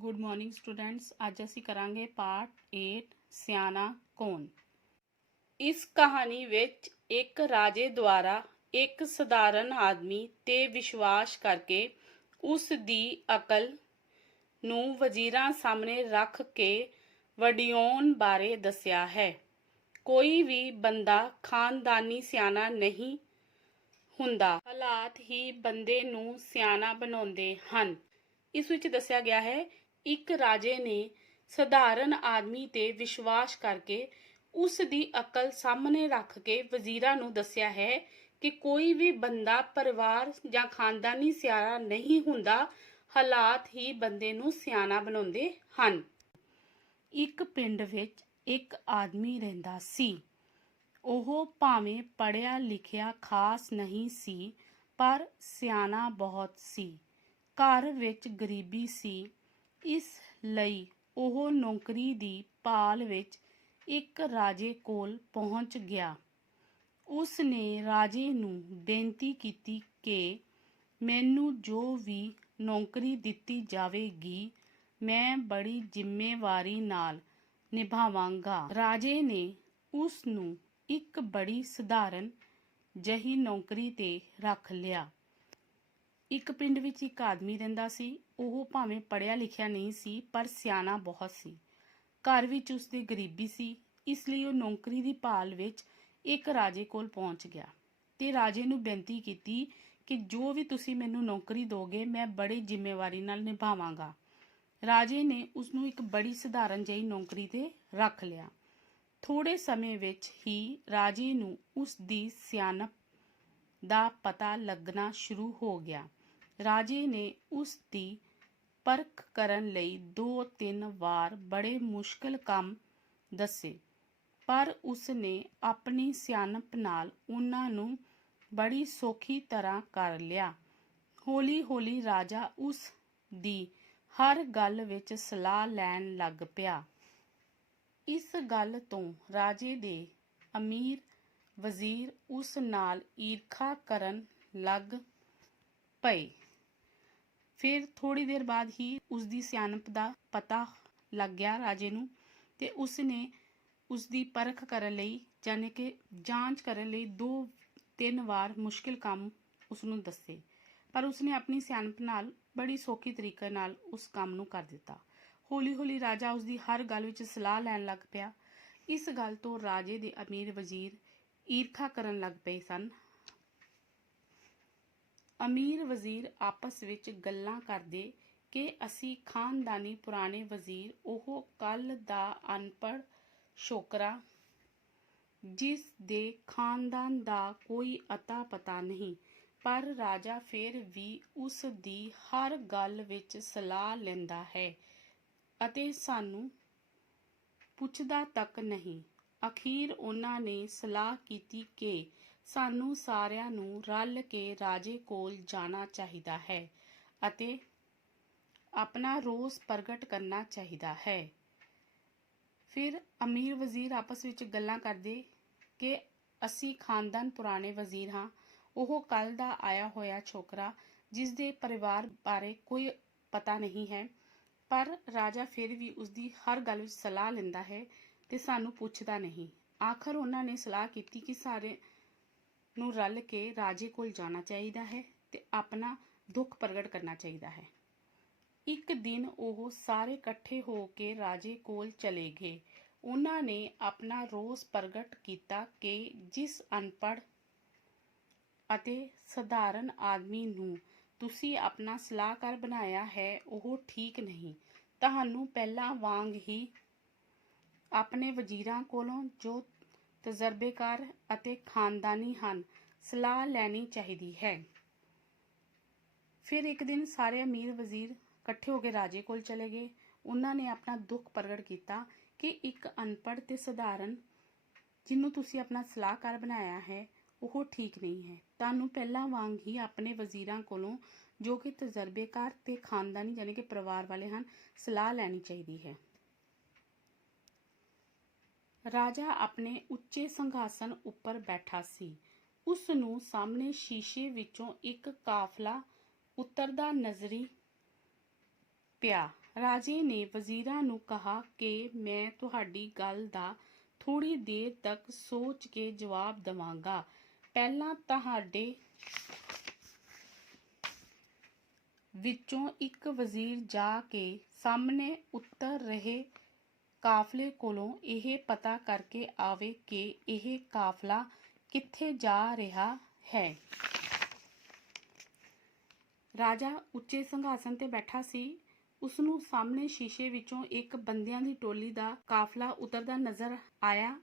Good morning students. ਅੱਜ ਅਸੀਂ ਕਰਾਂਗੇ ਪਾਰਟ 8 ਸਿਆਣਾ ਕੌਣ। ਇਸ ਕਹਾਣੀ ਵਿੱਚ ਇੱਕ ਰਾਜੇ ਦੁਆਰਾ ਇੱਕ ਸਧਾਰਨ ਆਦਮੀ ਤੇ ਵਿਸ਼ਵਾਸ ਕਰਕੇ ਉਸ ਦੀ ਅਕਲ ਨੂੰ ਵਜ਼ੀਰਾਂ ਸਾਹਮਣੇ ਰੱਖ ਕੇ ਵਡਿਆਉਣ ਬਾਰੇ ਦੱਸਿਆ ਹੈ। ਕੋਈ ਵੀ ਬੰਦਾ ਖਾਨਦਾਨੀ ਸਿਆਣਾ ਨਹੀਂ ਹੁੰਦਾ, ਹਾਲਾਤ ਹੀ ਬੰਦੇ ਨੂੰ ਸਿਆਣਾ ਬਣਾਉਂਦੇ ਹਨ। ਇਸ ਵਿੱਚ ਦੱਸਿਆ ਗਿਆ ਹੈ ਇੱਕ ਰਾਜੇ ਨੇ ਸਧਾਰਨ ਆਦਮੀ ਤੇ ਵਿਸ਼ਵਾਸ ਕਰਕੇ ਉਸ ਦੀ ਅਕਲ ਸਾਹਮਣੇ ਰੱਖ ਕੇ ਵਜ਼ੀਰਾਂ ਨੂੰ ਦੱਸਿਆ ਹੈ ਕਿ ਕੋਈ ਵੀ ਬੰਦਾ ਪਰਿਵਾਰ ਜਾਂ ਖਾਨਦਾਨੀ ਸਿਆਣਾ ਨਹੀਂ ਹੁੰਦਾ, ਹਾਲਾਤ ਹੀ ਬੰਦੇ ਨੂੰ ਸਿਆਣਾ ਬਣਾਉਂਦੇ ਹਨ। ਇੱਕ ਪਿੰਡ ਵਿੱਚ ਇੱਕ ਆਦਮੀ ਰਹਿੰਦਾ ਸੀ। ਉਹ ਭਾਵੇਂ ਪੜ੍ਹਿਆ ਲਿਖਿਆ ਖਾਸ ਨਹੀਂ ਸੀ, ਪਰ ਸਿਆਣਾ ਬਹੁਤ ਸੀ। ਘਰ ਵਿੱਚ ਗਰੀਬੀ ਸੀ, ਇਸ ਲਈ ਉਹ ਨੌਕਰੀ ਦੀ ਭਾਲ ਵਿੱਚ ਇੱਕ ਰਾਜੇ ਕੋਲ ਪਹੁੰਚ ਗਿਆ। ਉਸ ਨੇ ਰਾਜੇ ਨੂੰ ਬੇਨਤੀ ਕੀਤੀ ਕਿ ਮੈਨੂੰ ਜੋ ਵੀ ਨੌਕਰੀ ਦਿੱਤੀ ਜਾਵੇਗੀ ਮੈਂ ਬੜੀ ਜ਼ਿੰਮੇਵਾਰੀ ਨਾਲ ਨਿਭਾਵਾਂਗਾ। ਰਾਜੇ ਨੇ ਉਸ ਨੂੰ ਇੱਕ ਬੜੀ ਸਧਾਰਨ ਜਿਹੀ ਨੌਕਰੀ ਤੇ ਰੱਖ ਲਿਆ। ਇੱਕ ਪਿੰਡ ਵਿੱਚ ਇੱਕ ਆਦਮੀ ਰਹਿੰਦਾ ਸੀ। ਉਹ ਭਾਵੇਂ ਪੜ੍ਹਿਆ ਲਿਖਿਆ ਨਹੀਂ ਸੀ, ਪਰ ਸਿਆਣਾ ਬਹੁਤ ਸੀ। ਘਰ ਵਿੱਚ ਉਸਦੀ ਗਰੀਬੀ ਸੀ, ਇਸ ਲਈ ਉਹ ਨੌਕਰੀ ਦੀ ਭਾਲ ਵਿੱਚ ਇੱਕ ਰਾਜੇ ਕੋਲ ਪਹੁੰਚ ਗਿਆ ਤੇ ਰਾਜੇ ਨੂੰ ਬੇਨਤੀ ਕੀਤੀ ਕਿ ਜੋ ਵੀ ਤੁਸੀਂ ਮੈਨੂੰ ਨੌਕਰੀ ਦੋਗੇ ਮੈਂ ਬੜੀ ਜ਼ਿੰਮੇਵਾਰੀ ਨਾਲ ਨਿਭਾਵਾਂਗਾ। ਰਾਜੇ ਨੇ ਉਸਨੂੰ ਇੱਕ ਬੜੀ ਸਧਾਰਨ ਜਿਹੀ ਨੌਕਰੀ ਤੇ ਰੱਖ ਲਿਆ। ਥੋੜੇ ਸਮੇਂ ਵਿੱਚ ਹੀ ਰਾਜੇ ਨੂੰ ਉਸ ਦੀ ਸਿਆਣਪ ਦਾ ਪਤਾ ਲੱਗਣਾ ਸ਼ੁਰੂ ਹੋ ਗਿਆ। ਰਾਜੇ ਨੇ ਉਸ ਦੀ ਪਰਖ ਕਰਨ ਲਈ 2-3 ਵਾਰ ਬੜੇ ਮੁਸ਼ਕਲ ਕੰਮ ਦੱਸੇ, ਪਰ ਉਸ ਨੇ ਆਪਣੀ ਸਿਆਣਪ ਨਾਲ ਉਹਨਾਂ ਨੂੰ ਬੜੀ ਸੌਖੀ ਤਰ੍ਹਾਂ ਕਰ ਲਿਆ। ਹੌਲੀ-ਹੌਲੀ ਰਾਜਾ ਉਸ ਦੀ ਹਰ ਗੱਲ ਵਿੱਚ ਸਲਾਹ ਲੈਣ ਲੱਗ ਪਿਆ। ਇਸ ਗੱਲ ਤੋਂ ਰਾਜੇ ਦੇ ਅਮੀਰ ਵਜ਼ੀਰ ਉਸ ਨਾਲ ਈਰਖਾ ਕਰਨ ਲੱਗ ਪਏ। ਫਿਰ ਥੋੜੀ ਦੇਰ ਬਾਅਦ ਹੀ ਉਸ ਦੀ ਸਿਆਣਪ ਦਾ ਪਤਾ ਲੱਗ ਗਿਆ ਰਾਜੇ ਨੂੰ, ਤੇ ਉਸ ਨੇ ਉਸ ਦੀ ਪਰਖ ਕਰਨ ਲਈ ਯਾਨੀ ਕਿ ਜਾਂਚ ਕਰਨ ਲਈ 2-3 ਵਾਰ ਮੁਸ਼ਕਿਲ ਕੰਮ ਉਸ ਨੂੰ ਦੱਸੇ, ਪਰ ਉਸਨੇ ਆਪਣੀ ਸਿਆਣਪ ਨਾਲ ਬੜੀ ਸੌਖੀ ਤਰੀਕੇ ਨਾਲ ਉਸ ਕੰਮ ਨੂੰ ਕਰ ਦਿੱਤਾ। ਹੌਲੀ-ਹੌਲੀ ਰਾਜਾ ਉਸ ਦੀ ਹਰ ਗੱਲ ਵਿੱਚ ਸਲਾਹ ਲੈਣ ਲੱਗ ਪਿਆ। ਇਸ ਗੱਲ ਤੋਂ ਰਾਜੇ ਦੇ ਅਮੀਰ ਵਜ਼ੀਰ ਈਰਖਾ ਕਰਨ ਲੱਗ ਪਏ ਸਨ। ਅਮੀਰ ਵਜ਼ੀਰ ਆਪਸ ਵਿੱਚ ਗੱਲਾਂ ਕਰਦੇ ਕਿ ਅਸੀਂ ਖਾਨਦਾਨੀ ਪੁਰਾਣੇ ਵਜ਼ੀਰ, ਉਹ ਕੱਲ ਦਾ ਅਨਪੜ੍ਹ ਛੋਕਰਾ ਜਿਸ ਦੇ ਖਾਨਦਾਨ ਦਾ ਕੋਈ ਅਤਾ ਪਤਾ ਨਹੀਂ, ਪਰ ਰਾਜਾ ਫਿਰ ਵੀ ਉਸ ਦੀ ਹਰ ਗੱਲ ਵਿੱਚ ਸਲਾਹ ਲੈਂਦਾ ਹੈ ਅਤੇ ਸਾਨੂੰ ਪੁੱਛਦਾ ਤੱਕ ਨਹੀਂ। ਅਖੀਰ ਉਹਨਾਂ ਨੇ ਸਲਾਹ ਕੀਤੀ ਕਿ ਸਾਨੂੰ ਸਾਰਿਆਂ ਨੂੰ ਰਲ ਕੇ ਰਾਜੇ ਕੋਲ ਜਾਣਾ ਚਾਹੀਦਾ ਹੈ ਅਤੇ ਆਪਣਾ ਰੋਸ ਪ੍ਰਗਟ ਕਰਨਾ ਚਾਹੀਦਾ ਹੈ। ਫਿਰ ਅਮੀਰ ਵਜ਼ੀਰ ਆਪਸ ਵਿੱਚ ਗੱਲਾਂ ਕਰਦੇ ਕਿ ਅਸੀਂ ਖਾਨਦਾਨ ਪੁਰਾਣੇ ਵਜ਼ੀਰ ਹਾਂ, ਉਹ ਕੱਲ ਦਾ ਆਇਆ ਹੋਇਆ ਛੋਕਰਾ ਜਿਸ ਦੇ ਪਰਿਵਾਰ ਬਾਰੇ ਕੋਈ ਪਤਾ ਨਹੀਂ ਹੈ, ਪਰ ਰਾਜਾ ਫਿਰ ਵੀ ਉਸਦੀ ਹਰ ਗੱਲ ਵਿੱਚ ਸਲਾਹ ਲੈਂਦਾ ਹੈ ਤੇ ਸਾਨੂੰ ਪੁੱਛਦਾ ਨਹੀਂ। ਆਖਰ ਉਹਨਾਂ ਨੇ ਸਲਾਹ ਕੀਤੀ ਕਿ ਸਾਰੇ ਨੂੰ ਰਲ ਕੇ ਰਾਜੇ ਕੋਲ ਜਾਣਾ ਚਾਹੀਦਾ ਹੈ ਤੇ ਆਪਣਾ ਦੁੱਖ ਪ੍ਰਗਟ ਕਰਨਾ ਚਾਹੀਦਾ ਹੈ। ਇੱਕ ਦਿਨ ਉਹ ਸਾਰੇ ਇਕੱਠੇ ਹੋ ਕੇ ਰਾਜੇ ਕੋਲ ਚਲੇ ਗਏ। ਉਹਨਾਂ ਨੇ ਆਪਣਾ ਰੋਸ ਪ੍ਰਗਟ ਕੀਤਾ ਕਿ ਜਿਸ ਅਨਪੜ੍ਹ ਅਤੇ ਸਧਾਰਨ ਆਦਮੀ ਨੂੰ ਤੁਸੀਂ ਆਪਣਾ ਸਲਾਹਕਾਰ ਬਣਾਇਆ ਹੈ ਉਹ ਠੀਕ ਨਹੀਂ। ਤੁਹਾਨੂੰ ਪਹਿਲਾਂ ਵਾਂਗ ਹੀ ਆਪਣੇ ਵਜ਼ੀਰਾਂ ਕੋਲੋਂ ਜੋ ਤਜਰਬੇਕਾਰ ਅਤੇ ਖਾਨਦਾਨੀ ਹਨ ਸਲਾਹ ਲੈਣੀ ਚਾਹੀਦੀ ਹੈ। ਫਿਰ ਇੱਕ ਦਿਨ ਸਾਰੇ ਅਮੀਰ ਵਜ਼ੀਰ ਇਕੱਠੇ ਹੋ ਕੇ ਰਾਜੇ ਕੋਲ ਚਲੇ ਗਏ। ਉਹਨਾਂ ਨੇ ਆਪਣਾ ਦੁੱਖ ਪ੍ਰਗਟ ਕੀਤਾ ਕਿ ਇੱਕ ਅਨਪੜ੍ਹ ਤੇ ਸਧਾਰਨ ਜਿਹਨੂੰ ਤੁਸੀਂ ਆਪਣਾ ਸਲਾਹਕਾਰ ਬਣਾਇਆ ਹੈ ਉਹ ਠੀਕ ਨਹੀਂ ਹੈ। ਤੁਹਾਨੂੰ ਪਹਿਲਾਂ ਵਾਂਗ ਹੀ ਆਪਣੇ ਵਜ਼ੀਰਾਂ ਕੋਲੋਂ ਜੋ ਕਿ ਤਜਰਬੇਕਾਰ ਤੇ ਖਾਨਦਾਨੀ ਯਾਨੀ ਕਿ ਪਰਿਵਾਰ ਵਾਲੇ ਹਨ ਸਲਾਹ ਲੈਣੀ ਚਾਹੀਦੀ ਹੈ। ਰਾਜਾ ਆਪਣੇ ਉੱਚੇ ਸਿੰਘਾਸਨ ਉੱਪਰ ਬੈਠਾ ਸੀ। ਉਸ ਨੂੰ ਸਾਹਮਣੇ ਸ਼ੀਸ਼ੇ ਵਿੱਚੋਂ ਇੱਕ ਕਾਫਲਾ ਉਤਰਦਾ ਨਜ਼ਰੀ ਪਿਆ। ਰਾਜੇ ਨੇ ਵਜ਼ੀਰਾਂ ਨੂੰ ਕਹਾ ਕਿ ਮੈਂ ਤੁਹਾਡੀ ਗੱਲ ਦਾ ਥੋੜ੍ਹੀ ਦੇਰ ਤੱਕ ਸੋਚ ਕੇ ਜਵਾਬ ਦੇਵਾਂਗਾ। ਪਹਿਲਾਂ ਤੁਹਾਡੇ ਵਿੱਚੋਂ ਇੱਕ ਵਜ਼ੀਰ ਜਾ ਕੇ ਸਾਹਮਣੇ ਉਤਰ ਰਹੇ ਕਾਫਲੇ ਕੋਲੋਂ ਇਹ ਪਤਾ ਕਰਕੇ ਆਵੇ ਕਿ ਇਹ ਕਾਫਲਾ ਕਿੱਥੇ ਜਾ ਰਿਹਾ ਹੈ। ਰਾਜਾ ਉੱਚੇ ਸਿੰਘਾਸਨ ਤੇ ਬੈਠਾ ਸੀ। ਉਸਨੂੰ ਸਾਹਮਣੇ ਸ਼ੀਸ਼ੇ ਵਿੱਚੋਂ ਇੱਕ ਬੰਦਿਆਂ ਦੀ ਟੋਲੀ ਦਾ ਕਾਫਲਾ ਉਤਰਦਾ ਨਜ਼ਰ ਆਇਆ।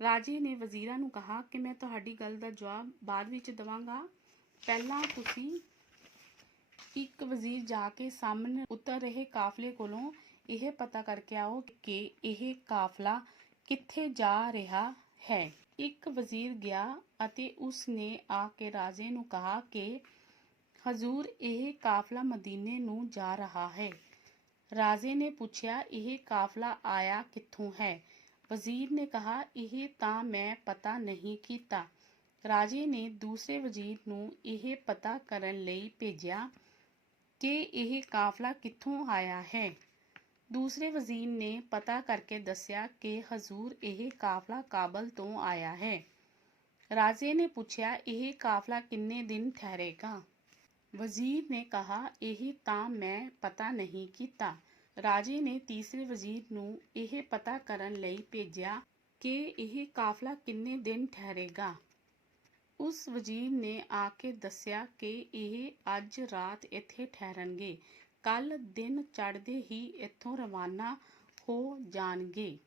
ਰਾਜੇ ਨੇ ਵਜ਼ੀਰਾਂ ਨੂੰ ਕਹਾ ਕਿ ਮੈਂ ਤੁਹਾਡੀ ਗੱਲ ਦਾ ਜਵਾਬ ਬਾਅਦ ਵਿੱਚ ਦੇਵਾਂਗਾ। ਪਹਿਲਾਂ ਤੁਸੀਂ ਇੱਕ ਵਜ਼ੀਰ ਜਾ ਕੇ ਸਾਹਮਣੇ ਉਤਰ ਰਹੇ ਕਾਫਲੇ ਕੋਲੋਂ ਇਹ ਪਤਾ ਕਰਕੇ ਆਓ ਕਿ ਇਹ ਕਾਫਲਾ ਕਿੱਥੇ ਜਾ ਰਿਹਾ ਹੈ। ਇੱਕ ਵਜ਼ੀਰ ਗਿਆ ਅਤੇ ਉਸ ਨੇ ਆ ਕੇ ਰਾਜੇ ਨੂੰ ਕਹਾ ਕਿ ਹਜ਼ੂਰ, ਇਹ ਕਾਫਲਾ ਮਦੀਨੇ ਨੂੰ ਜਾ ਰਿਹਾ ਹੈ। ਰਾਜੇ ਨੇ ਪੁੱਛਿਆ, ਇਹ ਕਾਫਲਾ ਆਇਆ ਕਿੱਥੋਂ ਹੈ? ਵਜ਼ੀਰ ਨੇ ਕਹਾ, ਇਹ ਤਾਂ ਮੈਂ ਪਤਾ ਨਹੀਂ ਕੀਤਾ। ਰਾਜੇ ਨੇ ਦੂਸਰੇ ਵਜ਼ੀਰ ਨੂੰ ਇਹ ਪਤਾ ਕਰਨ ਲਈ ਭੇਜਿਆ ਕਿ ਇਹ ਕਾਫਲਾ ਕਿੱਥੋਂ ਆਇਆ ਹੈ। ਦੂਸਰੇ ਵਜ਼ੀਰ ਨੇ ਪਤਾ ਕਰਕੇ ਦੱਸਿਆ ਕਿ ਹਜ਼ੂਰ, ਇਹ ਕਾਫਲਾ ਕਾਬਲ ਤੋਂ ਆਇਆ ਹੈ। ਰਾਜੇ ਨੇ ਪੁੱਛਿਆ, ਇਹ ਕਾਫਲਾ ਕਿੰਨੇ ਦਿਨ ਠਹਿਰੇਗਾ? ਵਜ਼ੀਰ ਨੇ ਕਹਾ, ਇਹ ਤਾਂ ਮੈਂ ਪਤਾ ਨਹੀਂ ਕੀਤਾ। ਰਾਜੇ ਨੇ ਤੀਸਰੇ ਵਜ਼ੀਰ ਨੂੰ ਇਹ ਪਤਾ ਕਰਨ ਲਈ ਭੇਜਿਆ ਕਿ ਇਹ ਕਾਫਲਾ ਕਿੰਨੇ ਦਿਨ ਠਹਿਰੇਗਾ। ਉਸ ਵਜ਼ੀਰ ਨੇ ਆ ਕੇ ਦੱਸਿਆ ਕਿ ਇਹ ਅੱਜ ਰਾਤ ਇੱਥੇ ਠਹਿਰਨਗੇ, ਕੱਲ ਦਿਨ ਚੜ੍ਹਦੇ ਹੀ ਇੱਥੋਂ ਰਵਾਨਾ ਹੋ ਜਾਣਗੇ।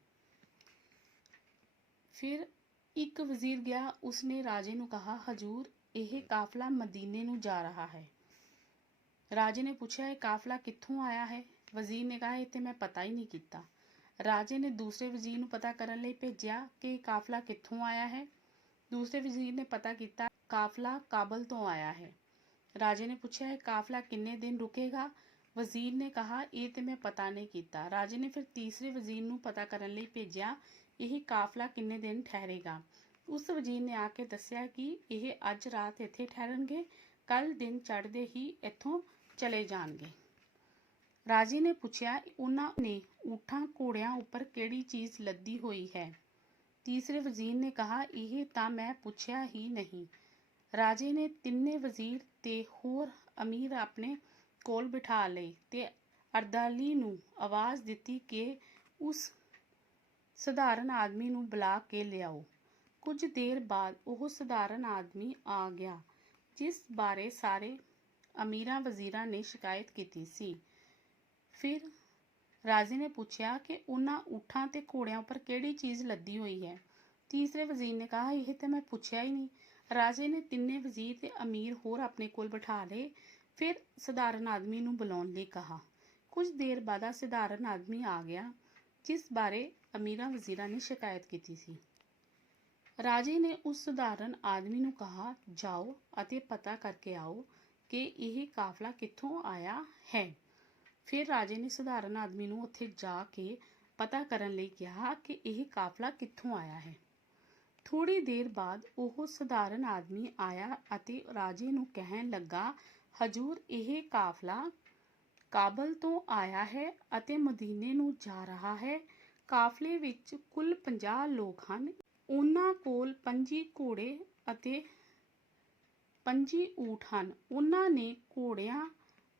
ਫਿਰ ਇੱਕ ਵਜ਼ੀਰ ਗਿਆ। ਉਸਨੇ ਰਾਜੇ ਨੂੰ ਕਹਾ, ਹਜ਼ੂਰ, ਇਹ ਕਾਫਲਾ ਮਦੀਨੇ ਨੂੰ ਜਾ ਰਿਹਾ ਹੈ। ਰਾਜੇ ਨੇ ਪੁੱਛਿਆ, ਇਹ ਕਾਫਲਾ ਕਿੱਥੋਂ ਆਇਆ ਹੈ? ਵਜ਼ੀਰ ਨੇ ਕਹਾ, ਇਹ ਤੇ ਮੈਂ ਪਤਾ ਹੀ ਨਹੀਂ ਕੀਤਾ। ਰਾਜੇ ਨੇ ਦੂਸਰੇ ਵਜ਼ੀਰ ਨੂੰ ਪਤਾ ਕਰਨ ਲਈ ਭੇਜਿਆ ਕਿ ਕਾਫਲਾ ਕਿੱਥੋਂ ਆਇਆ ਹੈ। ਦੂਸਰੇ ਵਜ਼ੀਰ ਨੇ ਪਤਾ ਕੀਤਾ, ਕਾਫਲਾ ਕਾਬਲ ਤੋਂ ਆਇਆ ਹੈ। ਰਾਜੇ ਨੇ ਪੁੱਛਿਆ, ਇਹ ਕਾਫਲਾ ਕਿੰਨੇ ਦਿਨ ਰੁਕੇਗਾ? ਵਜ਼ੀਰ ਨੇ ਕਹਾ, ਇਹ ਤੇ ਮੈਂ ਪਤਾ ਨਹੀਂ ਕੀਤਾ। ਰਾਜੇ ਨੇ ਫਿਰ ਤੀਸਰੇ ਵਜ਼ੀਰ ਨੂੰ ਪਤਾ ਕਰਨ ਲਈ ਭੇਜਿਆ, ਇਹ ਕਾਫਲਾ ਕਿੰਨੇ ਦਿਨ ਠਹਿਰੇਗਾ। ਉਸ ਵਜ਼ੀਰ ਨੇ ਆ ਕੇ ਦੱਸਿਆ ਕਿ ਇਹ ਅੱਜ ਰਾਤ ਇੱਥੇ ਠਹਿਰਨਗੇ, ਕੱਲ ਦਿਨ ਚੜ੍ਹਦੇ ਹੀ ਇੱਥੋਂ ਚਲੇ ਜਾਣਗੇ। ਰਾਜੇ ਨੇ ਪੁੱਛਿਆ, ਉਹਨਾਂ ਨੇ ਊਠਾਂ ਘੋੜਿਆਂ ਉੱਪਰ ਕਿਹੜੀ ਚੀਜ਼ ਲੱਦੀ ਹੋਈ ਹੈ? ਤੀਸਰੇ ਵਜ਼ੀਰ ਨੇ ਕਹਾ, ਇਹ ਤਾਂ ਮੈਂ ਪੁੱਛਿਆ ਹੀ ਨਹੀਂ। ਰਾਜੇ ਨੇ ਤਿੰਨੇ ਵਜ਼ੀਰ ਤੇ ਹੋਰ ਅਮੀਰ ਆਪਣੇ ਕੋਲ ਬਿਠਾ ਲਏ ਤੇ ਅਰਦਾਲੀ ਨੂੰ ਆਵਾਜ਼ ਦਿੱਤੀ ਕਿ ਉਸ ਸਧਾਰਨ ਆਦਮੀ ਨੂੰ ਬੁਲਾ ਕੇ ਲਿਆਓ। ਕੁਝ ਦੇਰ ਬਾਅਦ ਉਹ ਸਧਾਰਨ ਆਦਮੀ ਆ ਗਿਆ, ਜਿਸ ਬਾਰੇ ਸਾਰੇ ਅਮੀਰਾਂ ਵਜ਼ੀਰਾਂ ਨੇ ਸ਼ਿਕਾਇਤ ਕੀਤੀ ਸੀ। ਫਿਰ ਰਾਜੇ ਨੇ ਪੁੱਛਿਆ ਕਿ ਉਹਨਾਂ ਊਠਾਂ ਤੇ ਘੋੜਿਆਂ ਉੱਪਰ ਕਿਹੜੀ ਚੀਜ਼ ਲੱਦੀ ਹੋਈ ਹੈ। ਤੀਸਰੇ ਵਜ਼ੀਰ ਨੇ ਕਹਾ, ਇਹ ਤੇ ਮੈਂ ਪੁੱਛਿਆ ਹੀ ਨਹੀਂ। ਰਾਜੇ ਨੇ ਤਿੰਨੇ ਵਜ਼ੀਰ ਤੇ ਅਮੀਰ ਹੋਰ ਆਪਣੇ ਕੋਲ ਬਿਠਾ ਲਏ। ਫਿਰ ਸਧਾਰਨ ਆਦਮੀ ਨੂੰ ਬੁਲਾਉਣ ਲਈ ਕਹਾ। ਕੁਝ ਦੇਰ ਬਾਅਦ ਸਧਾਰਨ ਆਦਮੀ ਆ ਗਿਆ, ਜਿਸ ਬਾਰੇ ਅਮੀਰਾਂ ਵਜ਼ੀਰਾਂ ਨੇ ਸ਼ਿਕਾਇਤ ਕੀਤੀ ਸੀ। ਰਾਜੇ ਨੇ ਉਸ ਸਧਾਰਨ ਆਦਮੀ ਨੂੰ ਕਹਾ, ਜਾਓ ਅਤੇ ਪਤਾ ਕਰਕੇ ਆਓ ਕਿ ਇਹ ਕਾਫਲਾ ਕਿੱਥੋਂ ਆਇਆ ਹੈ। ਫਿਰ ਰਾਜੇ ਨੇ ਸਧਾਰਨ ਆਦਮੀ ਨੂੰ ਉੱਥੇ ਜਾ ਕੇ ਪਤਾ ਕਰਨ ਲਈ ਕਿਹਾ ਕਿ ਇਹ ਕਾਫਲਾ ਕਿੱਥੋਂ ਆਇਆ ਹੈ। ਥੋੜੀ ਦੇਰ ਬਾਅਦ ਉਹ ਸਧਾਰਨ ਆਦਮੀ ਆਇਆ ਅਤੇ ਰਾਜੇ ਨੂੰ ਕਹਿਣ ਲੱਗਾ, ਹਜ਼ੂਰ, ਇਹ ਕਾਫਲਾ ਕਾਬਲ ਤੋਂ ਆਇਆ ਹੈ ਅਤੇ ਮਦੀਨੇ ਨੂੰ ਜਾ ਰਿਹਾ ਹੈ। ਕਾਫਲੇ ਵਿੱਚ ਕੁੱਲ 50 ਲੋਕ ਹਨ। ਉਹਨਾਂ ਕੋਲ 25 ਘੋੜੇ ਅਤੇ 25 ਊਠ ਹਨ। ਉਹਨਾਂ ਨੇ ਘੋੜਿਆਂ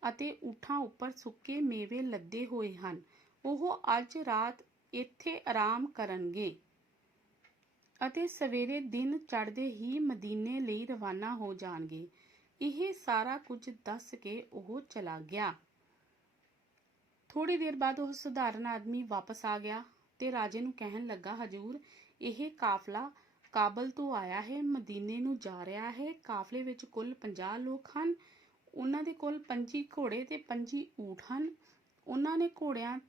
ਅਤੇ ਊਠਾਂ ਉੱਪਰ ਸੁੱਕੇ ਮੇਵੇ ਲੱਦੇ ਹੋਏ ਹਨ। ਉਹ ਅੱਜ ਰਾਤ ਇੱਥੇ ਆਰਾਮ ਕਰਨਗੇ ਅਤੇ ਸਵੇਰੇ ਦਿਨ ਚੜ੍ਹਦੇ ਹੀ ਮਦੀਨੇ ਲਈ ਰਵਾਨਾ ਹੋ ਜਾਣਗੇ। ਇਹ ਸਾਰਾ ਕੁਝ ਦੱਸ ਕੇ ਉਹ ਚਲਾ ਗਿਆ। ਥੋੜੀ ਦੇਰ ਬਾਅਦ ਉਹ ਸਧਾਰਨ ਆਦਮੀ ਵਾਪਸ ਆ ਗਿਆ ਤੇ ਰਾਜੇ ਨੂੰ ਕਹਿਣ ਲੱਗਾ, ਹਜ਼ੂਰ, ਇਹ ਕਾਫਲਾ ਕਾਬਲ ਤੋਂ ਆਇਆ ਹੈ, ਮਦੀਨੇ ਨੂੰ ਜਾ ਰਿਹਾ ਹੈ। ਕਾਫਲੇ ਵਿੱਚ ਕੁੱਲ 50 ਲੋਕ ਹਨ। ਉਹਨਾਂ ਦੇ ਕੋਲ 25 ਘੋੜੇ ਤੇ 25 ਊਠ ਹਨ। ਉਹਨਾਂ ਨੇ ਘੋੜਿਆਂ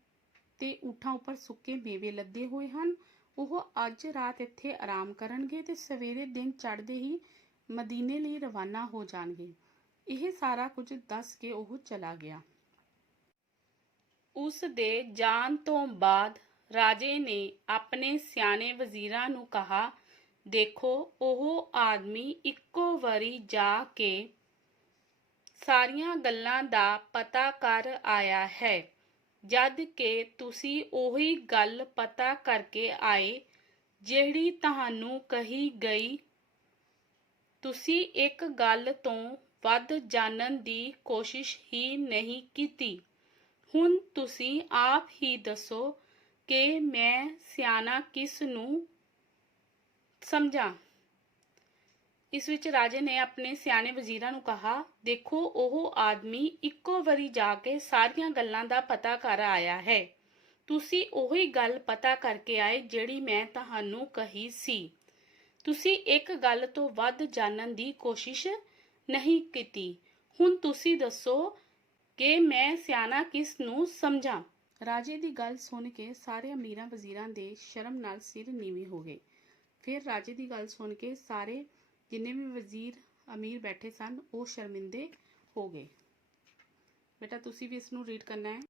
ਤੇ ਊਠਾਂ ਉੱਪਰ ਸੁੱਕੇ ਮੇਵੇ ਲੱਦੇ ਹੋਏ ਹਨ। ਉਹ ਅੱਜ ਰਾਤ ਇੱਥੇ ਆਰਾਮ ਕਰਨਗੇ ਤੇ ਸਵੇਰੇ ਦਿਨ ਚੜ੍ਹਦੇ ਹੀ ਮਦੀਨੇ ਲਈ ਰਵਾਨਾ ਹੋ ਜਾਣਗੇ। ਇਹ ਸਾਰਾ ਕੁਝ ਦੱਸ ਕੇ ਉਹ ਚਲਾ ਗਿਆ। ਉਸ ਦੇ ਜਾਣ ਤੋਂ ਬਾਅਦ ਰਾਜੇ ਨੇ ਆਪਣੇ ਸਿਆਣੇ ਵਜ਼ੀਰਾਂ ਨੂੰ ਕਹਾ, ਦੇਖੋ, ਉਹ ਆਦਮੀ ਇੱਕੋ ਵਾਰੀ ਜਾ ਕੇ ਸਾਰੀਆਂ ਗੱਲਾਂ ਦਾ ਪਤਾ ਕਰ ਆਇਆ ਹੈ। ਜਦ ਕਿ ਤੁਸੀਂ ਉਹੀ ਗੱਲ ਪਤਾ ਕਰਕੇ ਆਏ ਜਿਹੜੀ ਤੁਹਾਨੂੰ ਕਹੀ ਗਈ। ਤੁਸੀਂ ਇੱਕ ਗੱਲ ਤੋਂ ਵੱਧ ਜਾਣਨ ਦੀ ਕੋਸ਼ਿਸ਼ ਹੀ ਨਹੀਂ ਕੀਤੀ। ਹੁਣ ਤੁਸੀਂ ਆਪ ਹੀ ਦੱਸੋ ਕਿ ਮੈਂ ਸਿਆਣਾ ਕਿਸ ਨੂੰ ਸਮਝਾਂ। ਇਸ ਵਿੱਚ ਰਾਜੇ ਨੇ ਆਪਣੇ ਸਿਆਣੇ ਵਜ਼ੀਰਾਂ ਨੂੰ ਕਹਾ, ਦੇਖੋ ਉਹ ਆਦਮੀ ਇੱਕੋ ਵਾਰੀ ਜਾ ਕੇ ਸਾਰੀਆਂ ਗੱਲਾਂ ਦਾ ਪਤਾ ਕਰ ਆਇਆ ਹੈ। ਤੁਸੀਂ ਉਹੀ ਗੱਲ ਪਤਾ ਕਰਕੇ ਆਏ ਜਿਹੜੀ ਮੈਂ ਤੁਹਾਨੂੰ ਕਹੀ ਸੀ। ਤੁਸੀਂ ਇੱਕ ਗੱਲ ਤੋਂ ਵੱਧ ਜਾਣਨ ਦੀ ਕੋਸ਼ਿਸ਼ ਨਹੀਂ ਕੀਤੀ। ਹੁਣ ਤੁਸੀਂ ਦੱਸੋ ਕਿ ਮੈਂ ਸਿਆਣਾ ਕਿਸ ਨੂੰ ਸਮਝਾਂ। ਰਾਜੇ ਦੀ ਗੱਲ ਸੁਣ ਕੇ ਸਾਰੇ ਅਮੀਰਾਂ ਵਜ਼ੀਰਾਂ ਦੇ ਸ਼ਰਮ ਨਾਲ ਸਿਰ ਨੀਵੇਂ ਹੋ ਗਏ। ਫਿਰ ਰਾਜੇ ਦੀ ਗੱਲ ਸੁਣ ਕੇ ਸਾਰੇ ਜਿੰਨੇ ਵੀ ਵਜ਼ੀਰ ਅਮੀਰ ਬੈਠੇ ਸਨ ਉਹ ਸ਼ਰਮਿੰਦੇ ਹੋ ਗਏ। ਬੇਟਾ ਤੁਸੀਂ ਵੀ ਇਸ ਨੂੰ ਰੀਡ ਕਰਨਾ ਹੈ।